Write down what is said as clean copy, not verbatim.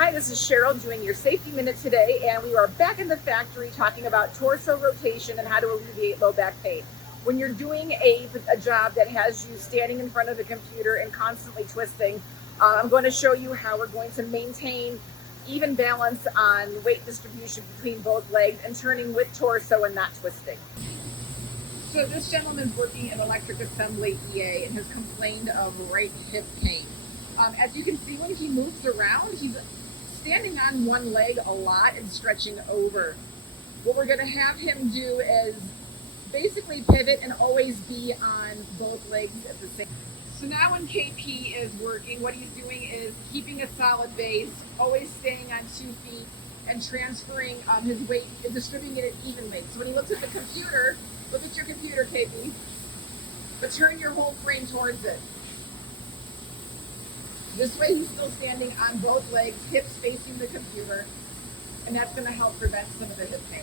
Hi, this is Cheryl doing your safety minute today, and we are back in the factory talking about torso rotation and how to alleviate low back pain. When you're doing a job that has you standing in front of the computer and constantly twisting, I'm going to show you how we're going to maintain even balance on weight distribution between both legs and turning with torso and not twisting. So this gentleman's working in electric assembly EA and has complained of right hip pain. As you can see, when he moves around, he's standing on one leg a lot and stretching over. What we're going to have him do is basically pivot and always be on both legs at the same time. So now when KP is working, what he's doing is keeping a solid base, always staying on 2 feet, and transferring his weight and distributing it evenly. So when he looks at the computer, look at your computer, KP, but turn your whole frame towards it. This way he's still standing on both legs, hips facing the computer, and that's going to help prevent some of the hip pain.